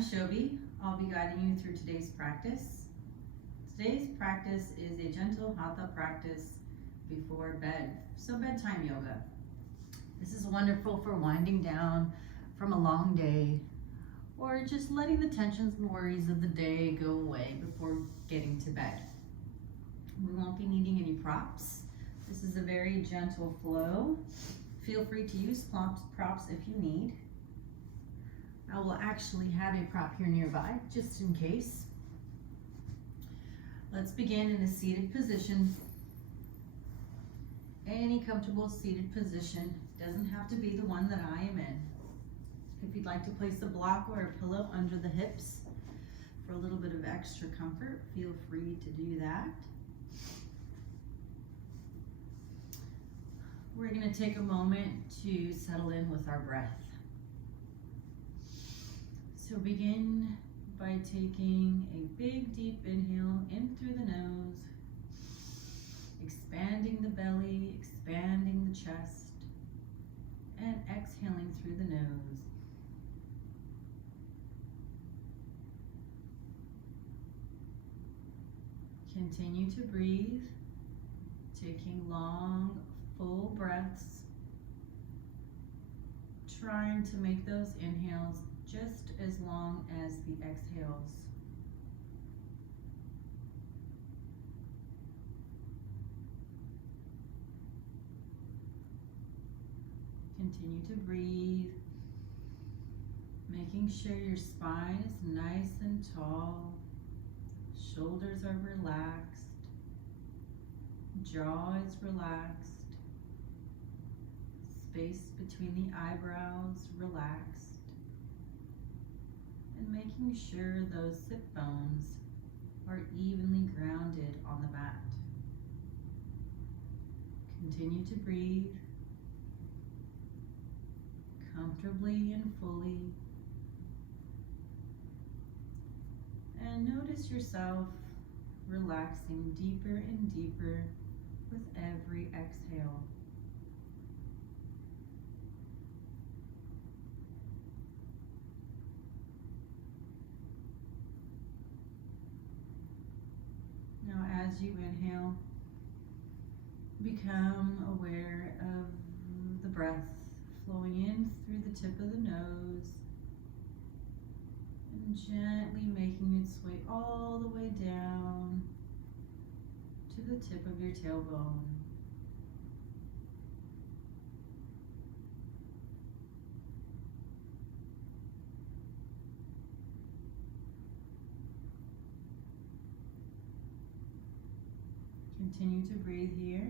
I'm Shobi. I'll be guiding you through today's practice. Today's practice is a gentle hatha practice before bed, so bedtime yoga. This is wonderful for winding down from a long day or just letting the tensions and worries of the day go away before getting to bed. We won't be needing any props. This is a very gentle flow. Feel free to use props if you need. I will actually have a prop here nearby, just in case. Let's begin in a seated position. Any comfortable seated position. Doesn't have to be the one that I am in. If you'd like to place a block or a pillow under the hips for a little bit of extra comfort, feel free to do that. We're going to take a moment to settle in with our breath. So begin by taking a big deep inhale in through the nose, expanding the belly, expanding the chest, and exhaling through the nose. Continue to breathe, taking long, full breaths, trying to make those inhales just as long as the exhales. Continue to breathe, making sure your spine is nice and tall, shoulders are relaxed, jaw is relaxed, space between the eyebrows relaxed, and making sure those sit bones are evenly grounded on the mat. Continue to breathe comfortably and fully, and notice yourself relaxing deeper and deeper with every exhale. Now, as you inhale, become aware of the breath flowing in through the tip of the nose and gently making its way all the way down to the tip of your tailbone. Continue to breathe here.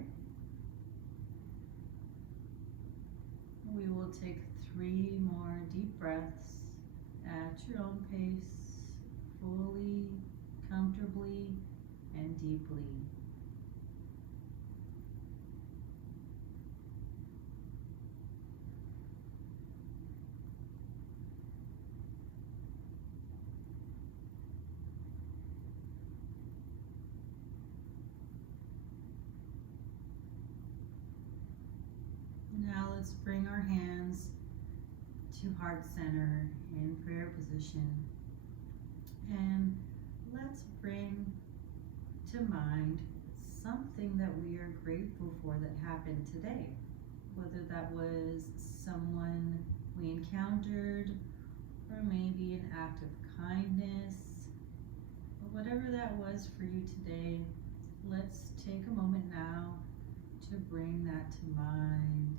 We will take 3 more deep breaths at your own pace, fully, comfortably, and deeply. Now let's bring our hands to heart center in prayer position, and let's bring to mind something that we are grateful for that happened today, whether that was someone we encountered or maybe an act of kindness, but whatever that was for you today, let's take a moment now to bring that to mind.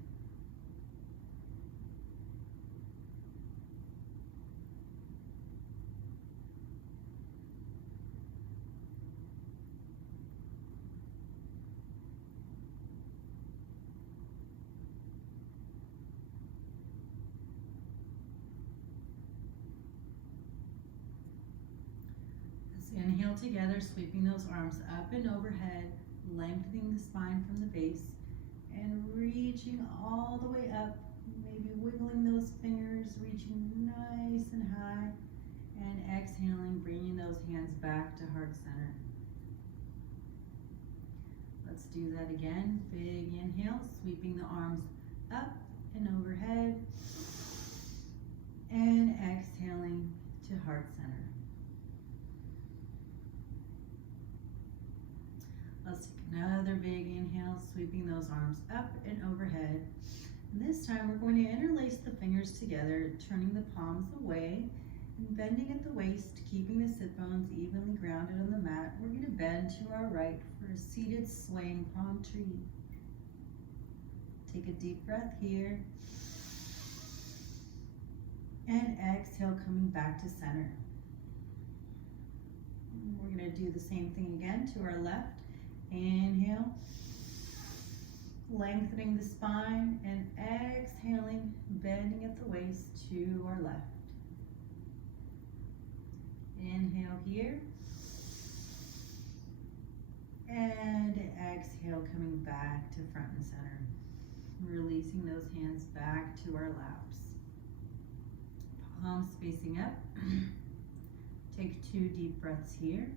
Inhale together, sweeping those arms up and overhead, lengthening the spine from the base, and reaching all the way up, maybe wiggling those fingers, reaching nice and high, and exhaling, bringing those hands back to heart center. Let's do that again. Big inhale, sweeping the arms up and overhead, and exhaling to to heart center. Let's take another big inhale, sweeping those arms up and overhead. And this time we're going to interlace the fingers together, turning the palms away and bending at the waist, keeping the sit bones evenly grounded on the mat. We're going to bend to our right for a seated swaying palm tree. Take a deep breath here. And exhale, coming back to center. And we're going to do the same thing again to our left. Inhale, lengthening the spine, and exhaling, bending at the waist to our left. Inhale here, and exhale, coming back to front and center. Releasing those hands back to our laps. Palms facing up. Take 2 deep breaths here.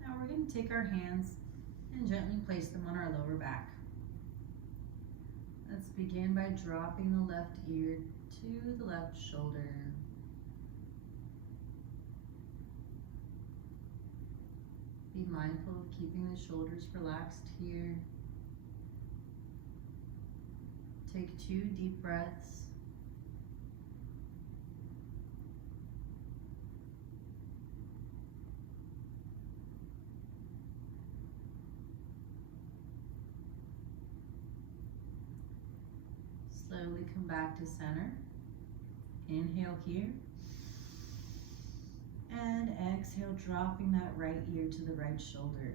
Now we're going to take our hands and gently place them on our lower back. Let's begin by dropping the left ear to the left shoulder. Be mindful of keeping the shoulders relaxed here. Take 2 deep breaths. Slowly come back to center. Inhale here. And exhale, dropping that right ear to the right shoulder.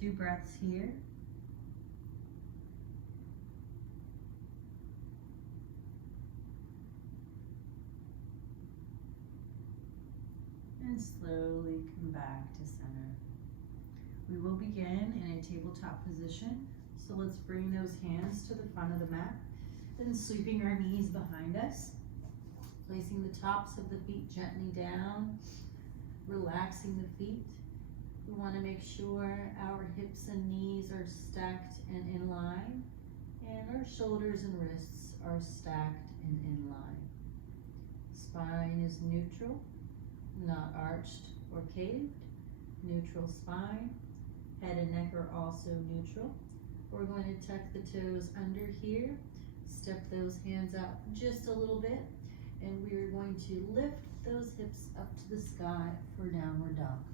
Two breaths here. And slowly come back to center. We will begin in a tabletop position. So let's bring those hands to the front of the mat, then sweeping our knees behind us, placing the tops of the feet gently down, relaxing the feet. We want to make sure our hips and knees are stacked and in line, and our shoulders and wrists are stacked and in line. Spine is neutral, not arched or caved. Neutral spine. Head and neck are also neutral. We're going to tuck the toes under here, step those hands out just a little bit, and we are going to lift those hips up to the sky for downward dog.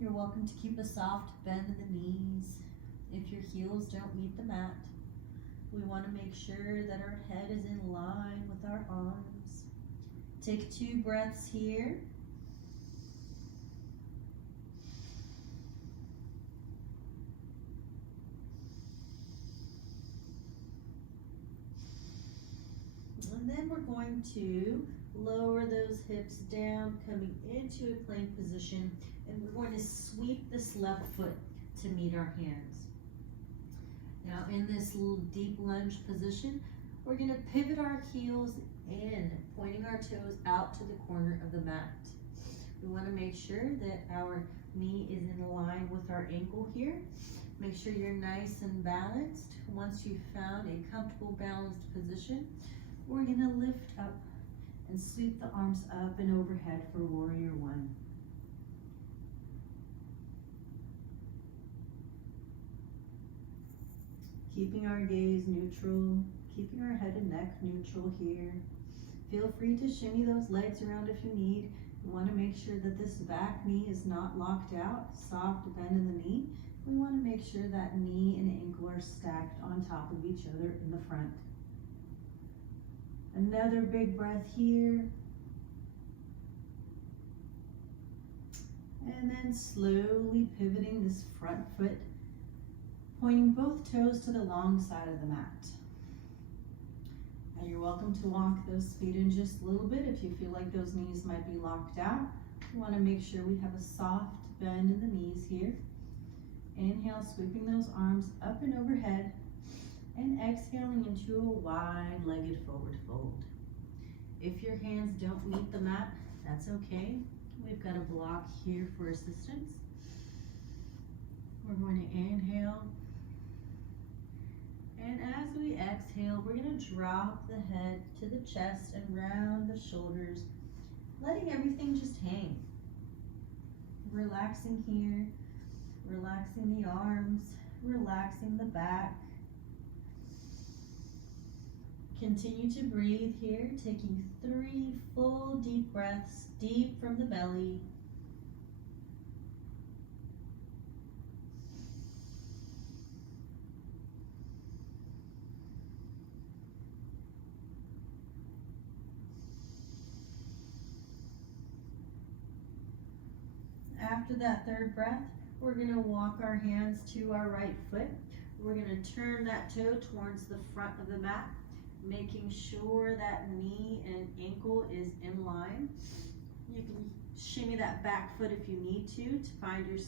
You're welcome to keep a soft bend in the knees. If your heels don't meet the mat, we want to make sure that our head is in line with our arms. Take 2 breaths here. And then we're going to lower those hips down, coming into a plank position, and we're going to sweep this left foot to meet our hands. Now in this little deep lunge position, we're going to pivot our heels in, pointing our toes out to the corner of the mat. We want to make sure that our knee is in line with our ankle here. Make sure you're nice and balanced. Once you've found a comfortable balanced position, we're going to lift up and sweep the arms up and overhead for warrior 1. Keeping our gaze neutral, keeping our head and neck neutral here. Feel free to shimmy those legs around if you need. You want to make sure that this back knee is not locked out, soft bend in the knee. We want to make sure that knee and ankle are stacked on top of each other in the front. Another big breath here. And then slowly pivoting this front foot, pointing both toes to the long side of the mat. Now you're welcome to walk those feet in just a little bit if you feel like those knees might be locked out. We want to make sure we have a soft bend in the knees here. Inhale, sweeping those arms up and overhead, and exhaling into a wide-legged forward fold. If your hands don't meet the mat, that's okay. We've got a block here for assistance. We're going to inhale, and as we exhale, we're going to drop the head to the chest and round the shoulders, letting everything just hang. Relaxing here, relaxing the arms, relaxing the back. Continue to breathe here, taking 3 full deep breaths, deep from the belly. After that third breath, we're going to walk our hands to our right foot. We're going to turn that toe towards the front of the mat, making sure that knee and ankle is in line. You can shimmy that back foot if you need to find your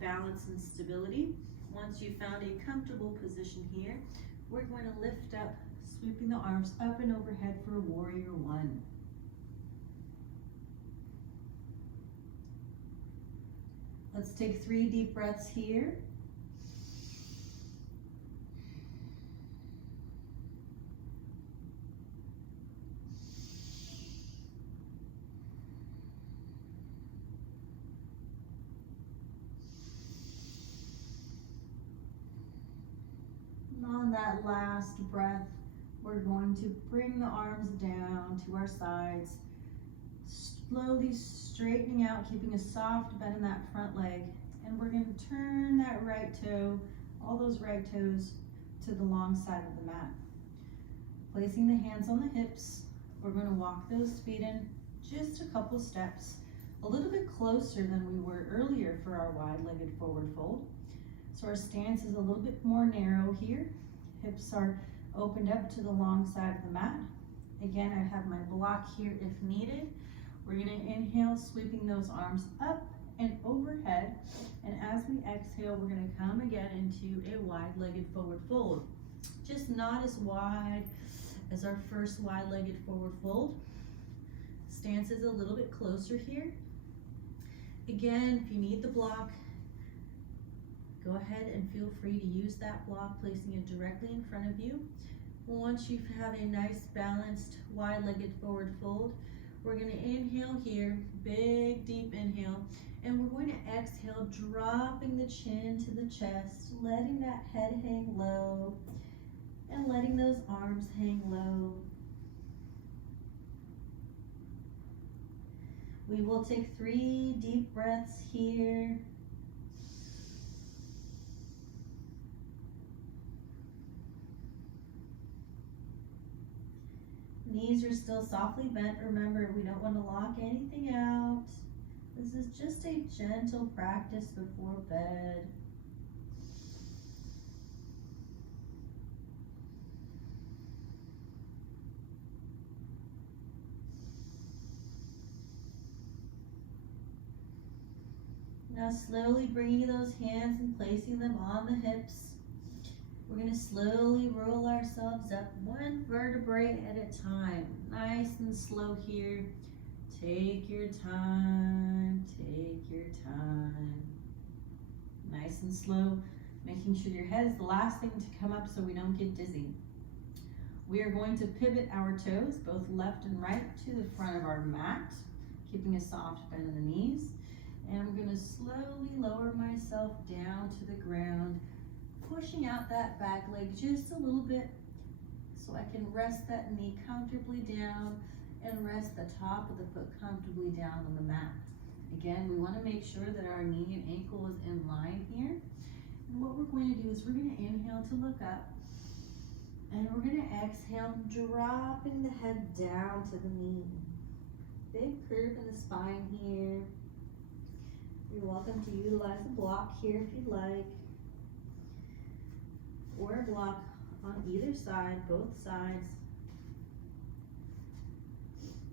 balance and stability. Once you've found a comfortable position here, we're going to lift up, sweeping the arms up and overhead for warrior one. Let's take 3 deep breaths here. And on that last breath, we're going to bring the arms down to our sides, slowly straightening out, keeping a soft bend in that front leg. And we're going to turn that right toe, all those right toes, to the long side of the mat. Placing the hands on the hips, we're going to walk those feet in just a couple steps, a little bit closer than we were earlier for our wide-legged forward fold. So our stance is a little bit more narrow here. Hips are opened up to the long side of the mat. Again, I have my block here if needed. We're going to inhale, sweeping those arms up and overhead. And as we exhale, we're going to come again into a wide-legged forward fold. Just not as wide as our first wide-legged forward fold. Stance is a little bit closer here. Again, if you need the block, go ahead and feel free to use that block, placing it directly in front of you. Once you have a nice balanced wide-legged forward fold, we're going to inhale here, big deep inhale, and we're going to exhale, dropping the chin to the chest, letting that head hang low, and letting those arms hang low. We will take 3 deep breaths here. Knees are still softly bent. Remember, we don't want to lock anything out. This is just a gentle practice before bed. Now slowly bringing those hands and placing them on the hips. We're going to slowly roll ourselves up 1 vertebrae at a time. Nice and slow here. Take your time, take your time. Nice and slow, making sure your head is the last thing to come up so we don't get dizzy. We are going to pivot our toes, both left and right, to the front of our mat, keeping a soft bend in the knees. And we're going to slowly lower myself down to the ground, pushing out that back leg just a little bit so I can rest that knee comfortably down and rest the top of the foot comfortably down on the mat. Again, we want to make sure that our knee and ankle is in line here. And what we're going to do is we're going to inhale to look up, and we're going to exhale, dropping the head down to the knee. Big curve in the spine here. You're welcome to utilize a block here if you'd like, or a block on either side, both sides.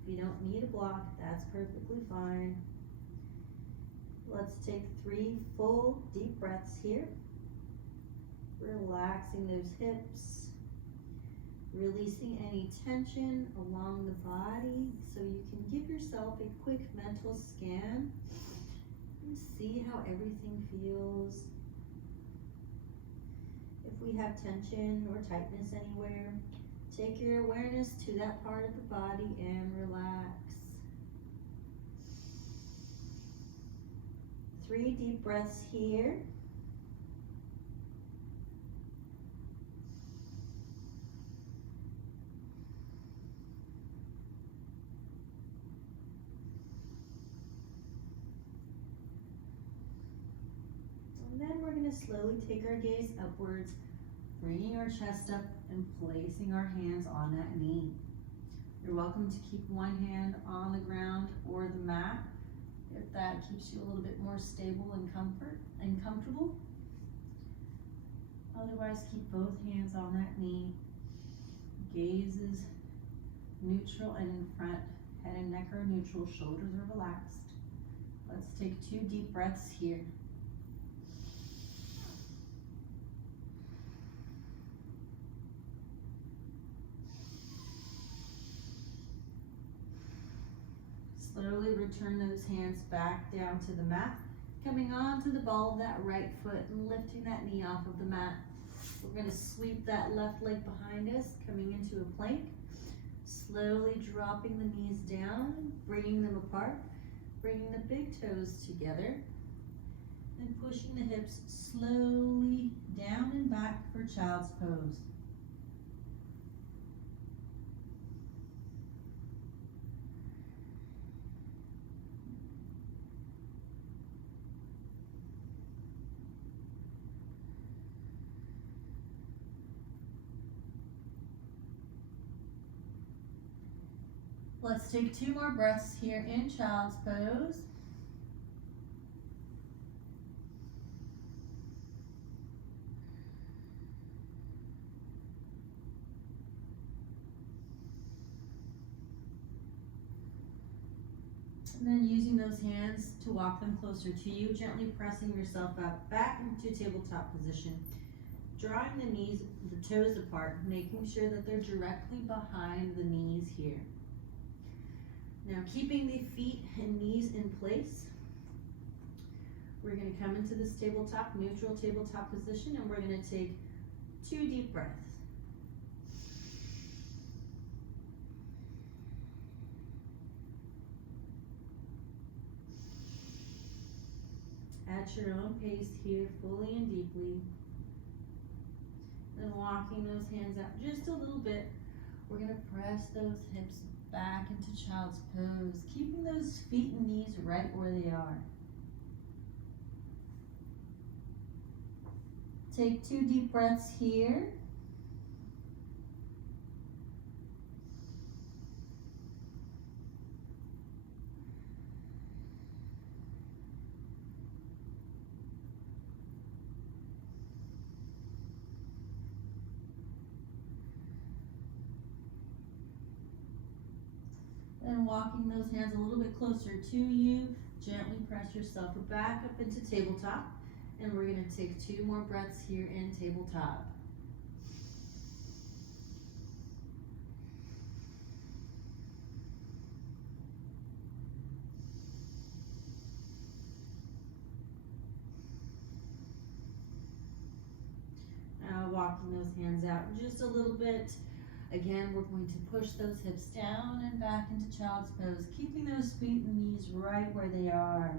you don't need a block, that's perfectly fine. Let's take 3 full deep breaths here. Relaxing those hips. Releasing any tension along the body so you can give yourself a quick mental scan and see how everything feels. If we have tension or tightness anywhere, take your awareness to that part of the body and relax. 3 deep breaths here. And then we're going to slowly take our gaze upwards, bringing our chest up and placing our hands on that knee. You're welcome to keep one hand on the ground or the mat if that keeps you a little bit more stable and comfortable. Otherwise, keep both hands on that knee. Gaze is neutral and in front. Head and neck are neutral, shoulders are relaxed. Let's take 2 deep breaths here. Slowly return those hands back down to the mat, coming onto the ball of that right foot and lifting that knee off of the mat. We're going to sweep that left leg behind us, coming into a plank. Slowly dropping the knees down, bringing them apart, bringing the big toes together, and pushing the hips slowly down and back for child's pose. Let's take 2 more breaths here in child's pose. And then using those hands to walk them closer to you, gently pressing yourself up back into tabletop position. Drawing the knees, the toes apart, making sure that they're directly behind the knees here. Now keeping the feet and knees in place, we're going to come into this neutral tabletop position, and we're going to take 2 deep breaths. At your own pace here, fully and deeply. Then walking those hands out just a little bit, we're going to press those hips back into child's pose, keeping those feet and knees right where they are. Take 2 deep breaths here. And walking those hands a little bit closer to you, gently press yourself back up into tabletop. And we're going to take 2 more breaths here in tabletop. Now walking those hands out just a little bit. Again, we're going to push those hips down and back into child's pose, keeping those feet and knees right where they are.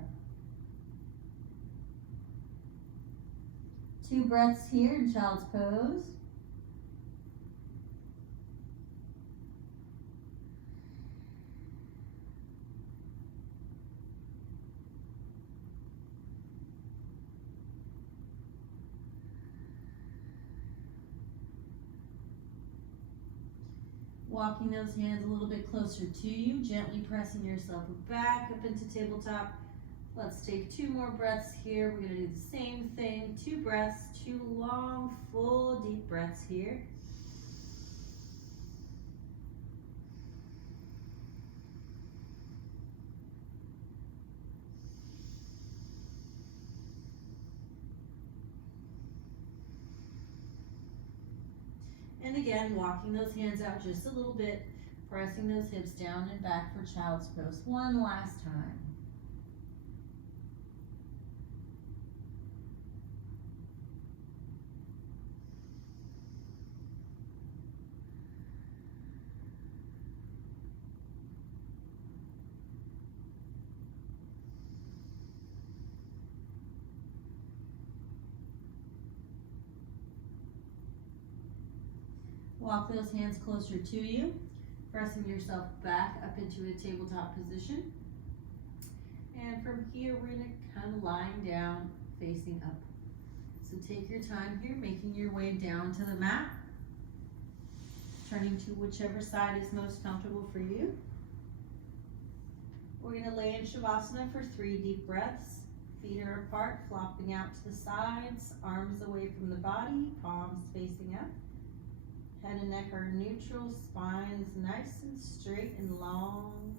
2 breaths here in child's pose. Walking those hands a little bit closer to you, gently pressing yourself back up into tabletop. Let's take 2 more breaths here. We're going to do the same thing. 2 breaths, 2 long, full, deep breaths here. And again, walking those hands out just a little bit, pressing those hips down and back for child's pose. One last time. Walk those hands closer to you, pressing yourself back up into a tabletop position. And from here, we're gonna come lying down, facing up. So take your time here, making your way down to the mat, turning to whichever side is most comfortable for you. We're gonna lay in Shavasana for 3 deep breaths. Feet are apart, flopping out to the sides, arms away from the body, palms facing up. Head and neck are neutral, spine is nice and straight and long.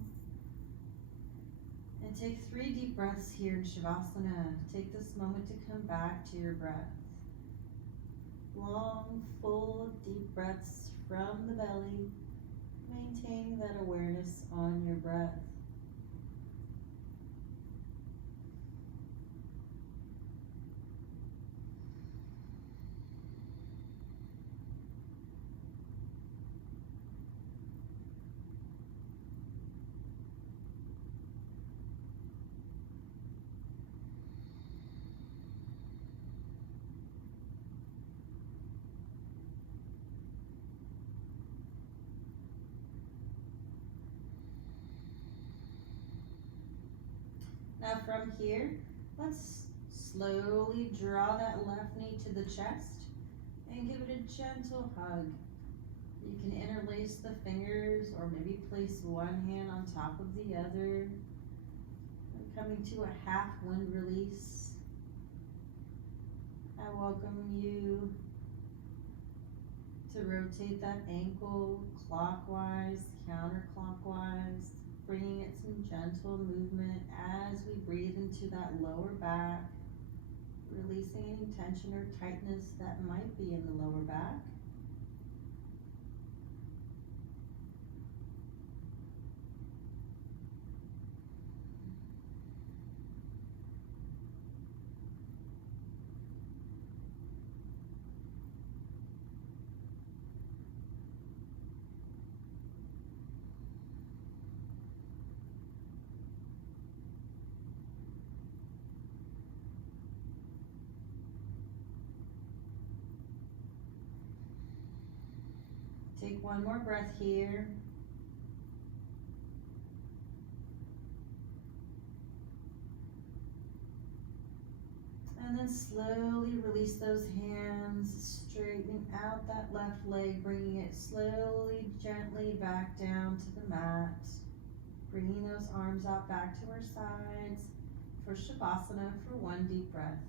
And take 3 deep breaths here in Shavasana. Take this moment to come back to your breath. Long, full, deep breaths from the belly. Maintain that awareness on your breath. Now from here, let's slowly draw that left knee to the chest and give it a gentle hug. You can interlace the fingers or maybe place one hand on top of the other. And coming to a half wind release. I welcome you to rotate that ankle clockwise, counterclockwise, bringing it some gentle movement as we breathe into that lower back, releasing any tension or tightness that might be in the lower back. Take one more breath here. And then slowly release those hands, straightening out that left leg, bringing it slowly, gently back down to the mat. Bringing those arms out back to our sides for Shavasana for 1 deep breath.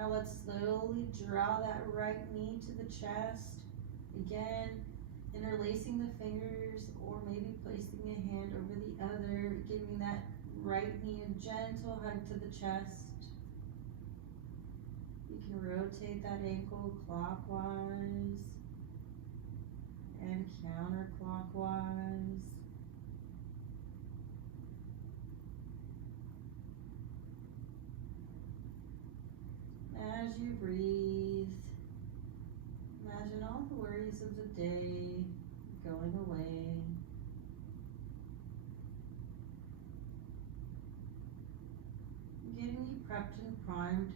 Now let's slowly draw that right knee to the chest. Again, interlacing the fingers or maybe placing a hand over the other, giving that right knee a gentle hug to the chest. You can rotate that ankle clockwise and counterclockwise. As you breathe, imagine all the worries of the day going away. Getting you prepped and primed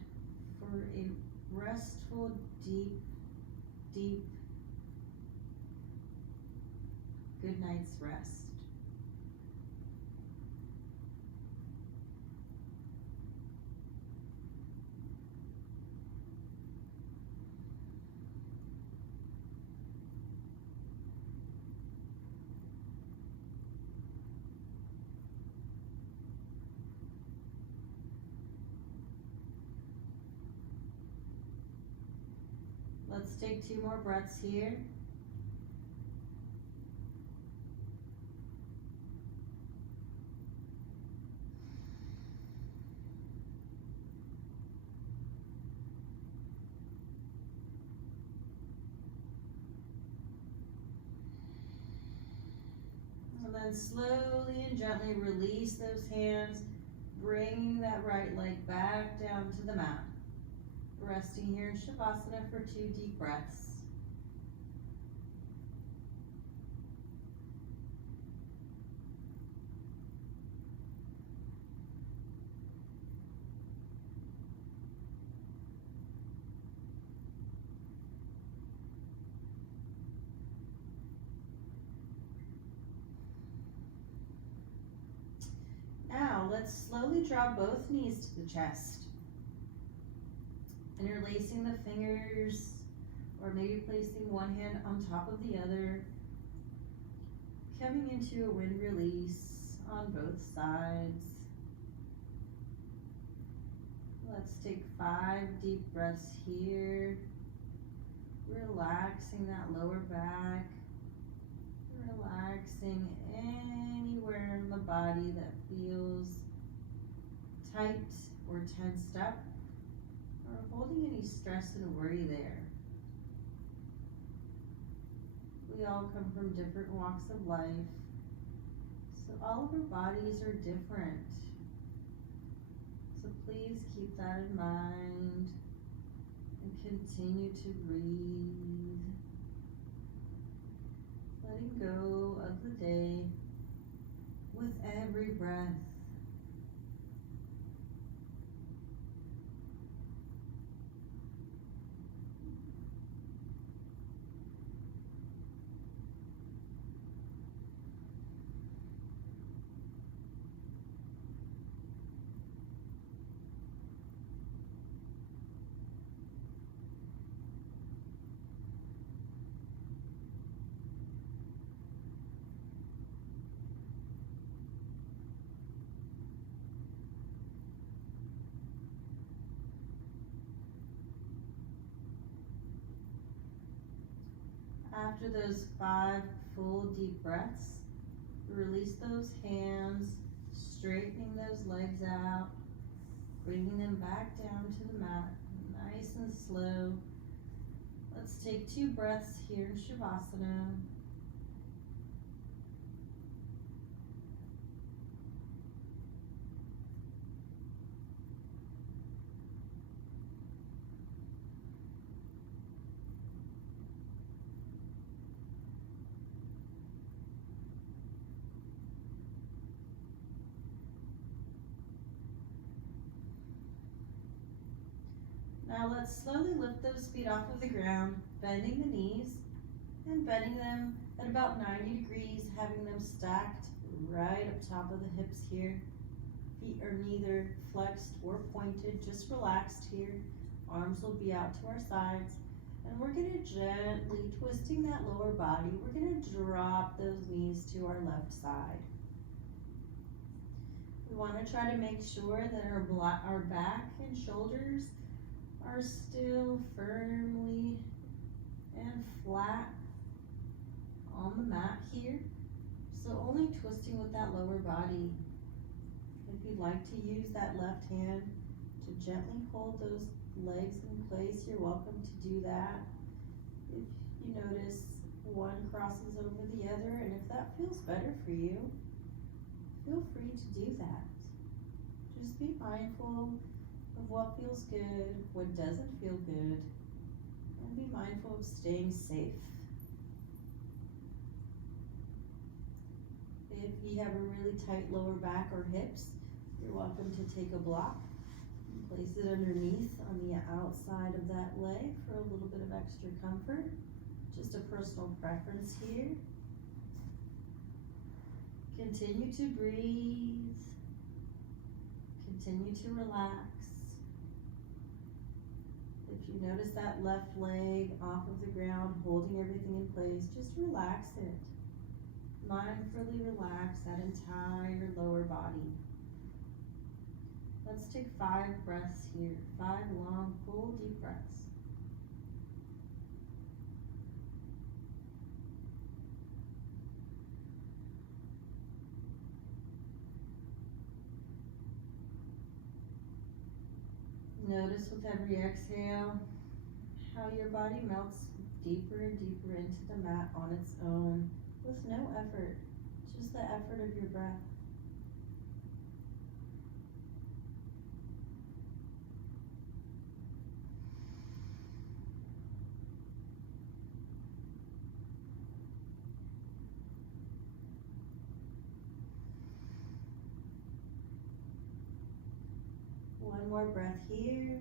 for a restful, deep, deep good night's rest. Let's take 2 more breaths here. And then slowly and gently release those hands, bringing that right leg back down to the mat. Resting here in Shavasana for 2 deep breaths. Now, let's slowly draw both knees to the chest. Interlacing the fingers, or maybe placing one hand on top of the other. Coming into a wind release on both sides. Let's take 5 deep breaths here. Relaxing that lower back. Relaxing anywhere in the body that feels tight or tensed up, or holding any stress and worry there. We all come from different walks of life, so all of our bodies are different. So please keep that in mind and continue to breathe. Letting go of the day with every breath. After those 5 full deep breaths, release those hands, straightening those legs out, bringing them back down to the mat, nice and slow. Let's take 2 breaths here in Shavasana. Now let's slowly lift those feet off of the ground, bending the knees and bending them at about 90 degrees, having them stacked right up top of the hips here. Feet are neither flexed or pointed, just relaxed here. Arms will be out to our sides. And we're gonna gently, twisting that lower body, we're gonna drop those knees to our left side. We wanna try to make sure that our back and shoulders are still firmly and flat on the mat here. So only twisting with that lower body. If you'd like to use that left hand to gently hold those legs in place, you're welcome to do that. If you notice one crosses over the other, and if that feels better for you, feel free to do that. Just be mindful of what feels good, what doesn't feel good, and be mindful of staying safe. If you have a really tight lower back or hips, you're welcome to take a block and place it underneath on the outside of that leg for a little bit of extra comfort. Just a personal preference here. Continue to breathe. Continue to relax. If you notice that left leg off of the ground, holding everything in place, just relax it. Mindfully relax that entire lower body. Let's take 5 breaths here. 5 long, full, deep breaths. Notice with every exhale how your body melts deeper and deeper into the mat on its own with no effort, just the effort of your breath. One more breath here.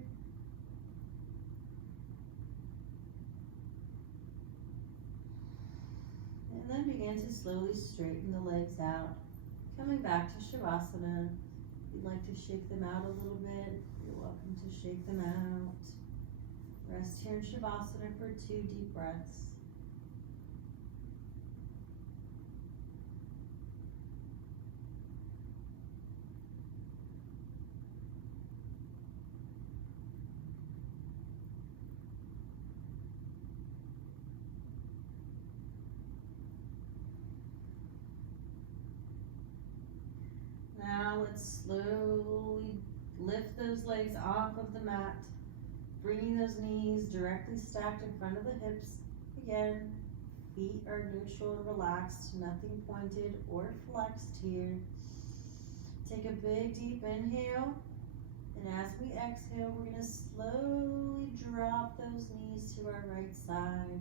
And then begin to slowly straighten the legs out. Coming back to Shavasana. If you'd like to shake them out a little bit, you're welcome to shake them out. Rest here in Shavasana for 2 deep breaths. Now let's slowly lift those legs off of the mat, bringing those knees directly stacked in front of the hips. Again, feet are neutral and relaxed, nothing pointed or flexed here. Take a big deep inhale, and as we exhale, we're going to slowly drop those knees to our right side.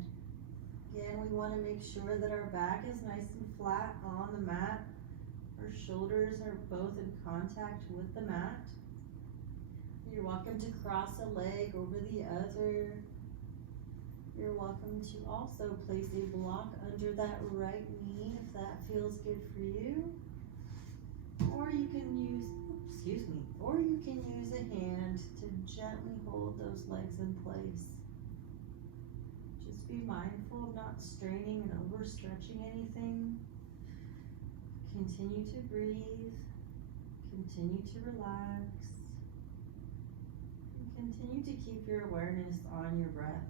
Again, we want to make sure that our back is nice and flat on the mat. Our shoulders are both in contact with the mat. You're welcome to cross a leg over the other. You're welcome to also place a block under that right knee if that feels good for you. Or you can use, or you can use a hand to gently hold those legs in place. Just be mindful of not straining and overstretching anything. Continue to breathe, continue to relax, and continue to keep your awareness on your breath.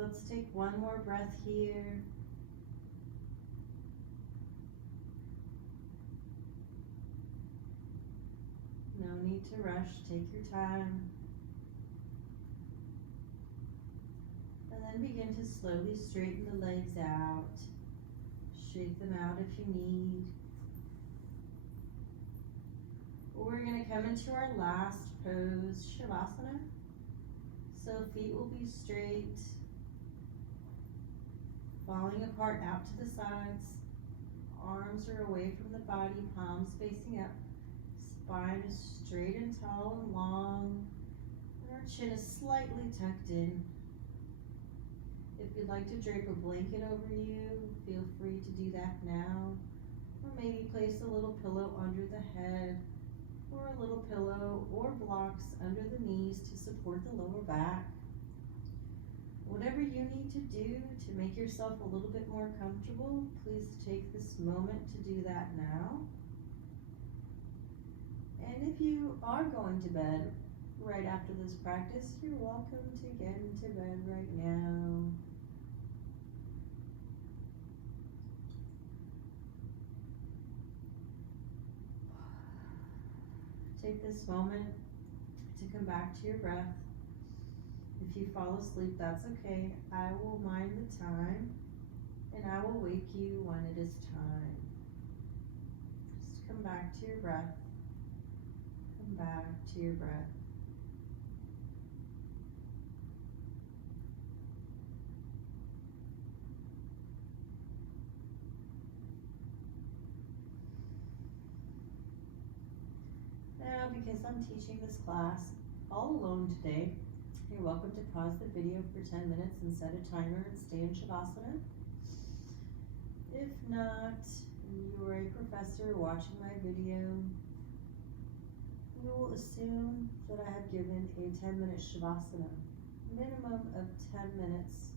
Let's take one more breath here. No need to rush, take your time. And then begin to slowly straighten the legs out. Shake them out if you need. We're going to come into our last pose, Shavasana. So feet will be straight, falling apart out to the sides. Arms are away from the body, palms facing up. Spine is straight and tall and long. And our chin is slightly tucked in. If you'd like to drape a blanket over you, feel free to do that now. Or maybe place a little pillow under the head, or a little pillow or blocks under the knees to support the lower back. Whatever you need to do to make yourself a little bit more comfortable, please take this moment to do that now. And if you are going to bed right after this practice, you're welcome to get into bed right now. Take this moment to come back to your breath. If you fall asleep, that's okay. I will mind the time, and I will wake you when it is time. Just come back to your breath. Come back to your breath. Now, because I'm teaching this class all alone today, you're welcome to pause the video for 10 minutes and set a timer and stay in Shavasana. If not, you're a professor watching my video, We will assume that I have given a 10-minute Shavasana, minimum of 10 minutes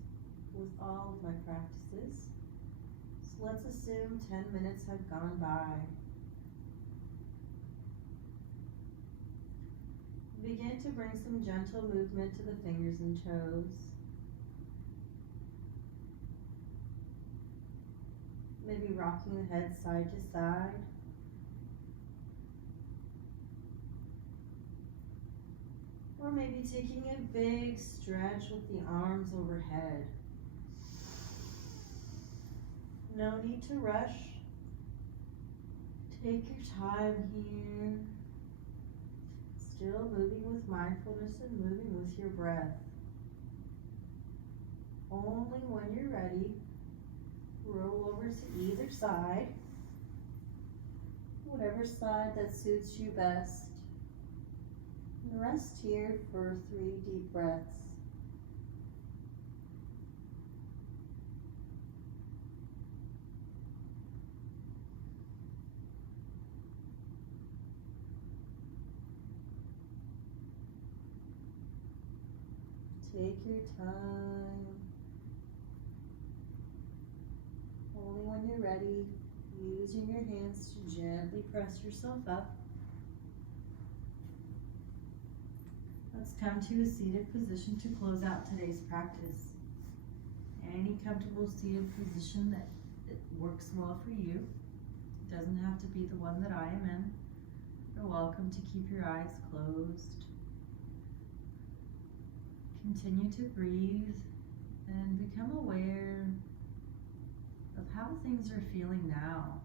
with all of my practices. So let's assume 10 minutes have gone by. Begin to bring some gentle movement to the fingers and toes. Maybe rocking the head side to side. Or maybe taking a big stretch with the arms overhead. No need to rush. Take your time here. Still moving with mindfulness and moving with your breath. Only when you're ready, roll over to either side, whatever side that suits you best. And rest here for 3 deep breaths. Take your time. Only when you're ready, using your hands to gently press yourself up. Let's come to a seated position to close out today's practice. Any comfortable seated position that works well for you. It doesn't have to be the one that I am in. You're welcome to keep your eyes closed. Continue to breathe and become aware of how things are feeling now,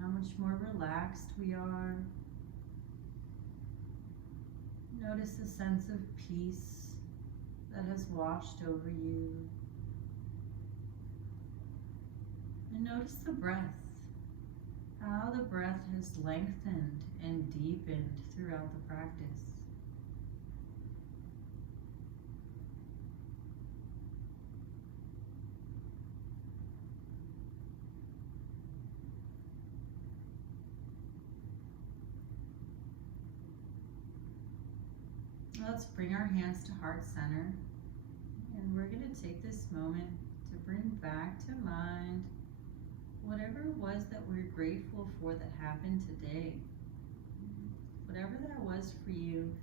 how much more relaxed we are. Notice a sense of peace that has washed over you. And notice the breath, how the breath has lengthened and deepened throughout the practice. Let's bring our hands to heart center, and we're going to take this moment to bring back to mind whatever it was that we're grateful for that happened today. Whatever that was for you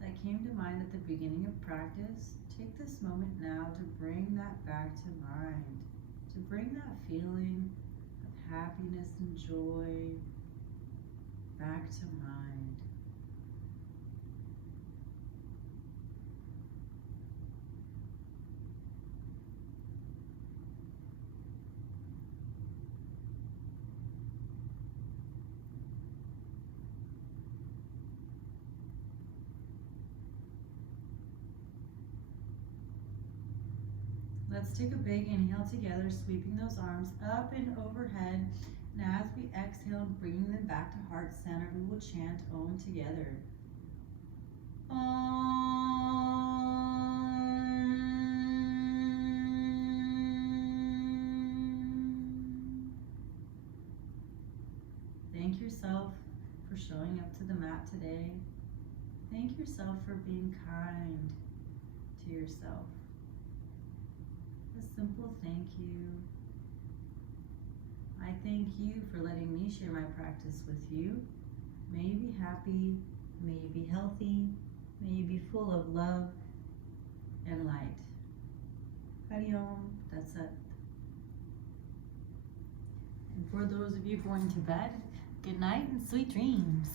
that came to mind at the beginning of practice, take this moment now to bring that back to mind, to bring that feeling of happiness and joy back to mind. Let's take a big inhale together, sweeping those arms up and overhead. And as we exhale, bringing them back to heart center, we will chant Om together. Om. Thank yourself for showing up to the mat today. Thank yourself for being kind to yourself. A simple thank you. I thank you for letting me share my practice with you. May you be happy, may you be healthy, may you be full of love and light. Hari Om, that's it. And for those of you going to bed, good night and sweet dreams.